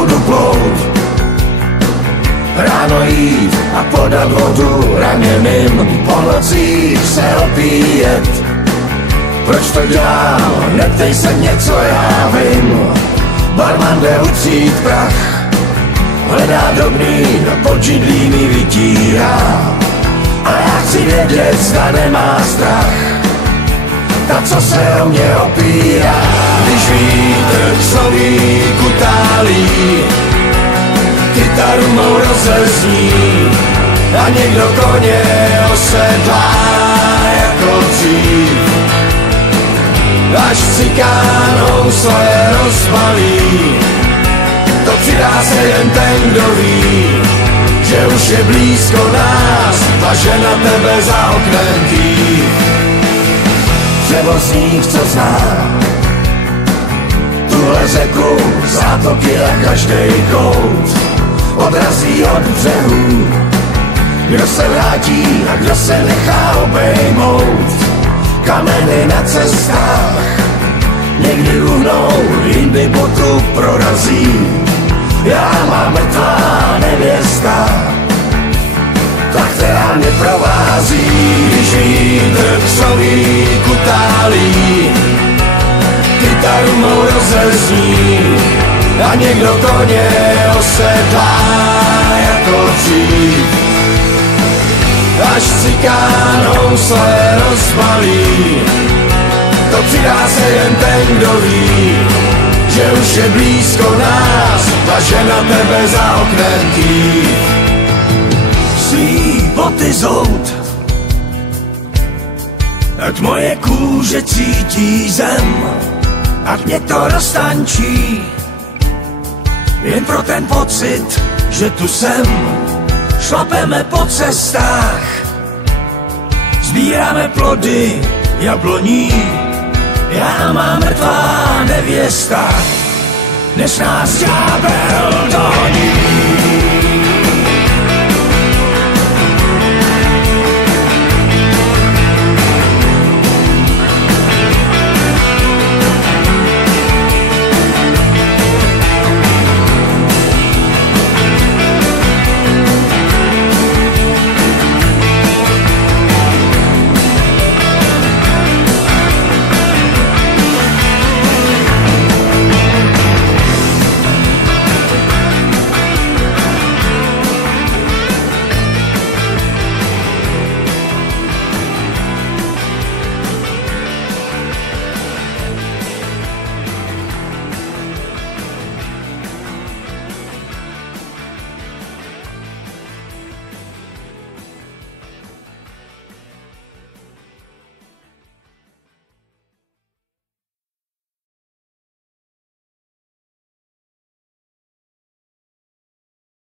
budu plout. Ráno jít a podat vodu raněným, po nocích se opíjet. Proč to dělám, neptej se něco, já vím. Barman jde utřít prach, hledá drobný, do počidlí mi vytírá. A já chci vědět, zda nemá strach, ta, co se o mě opírá. Když vítr sloví kutálí, kytaru mou rozezní a někdo koně osedlá jako dřív. Až cikánou své rozbalí, to přidá se jen ten, kdo ví, že už je blízko nás a že na tebe za oknem kýv. Převozník, co zná tuhle řeku, zátoky a každej kout, odrazí od břehů. Kdo se vrátí a kdo se nechá obejmout, kameny na cestách někdy uhnou, jindy botu prorazí. Já mám mrtvá nevěsta, ta, která mě provází. Když vítr křoví kutálí, kytaru mou rozezní a někdo koně osedlá jako dřív. Až cikánou své rozbalí, to přidá se jen ten, kdo ví, že už je blízko nás a že na tebe za oknem kýv. Svý boty zout, ať moje kůže cítí zem, ať mě to roztančí, jen pro ten pocit, že tu jsem. Šlapeme po cestách, sbíráme plody jabloní. Já mám mrtvá nevěsta, než nás ďábel dohoní.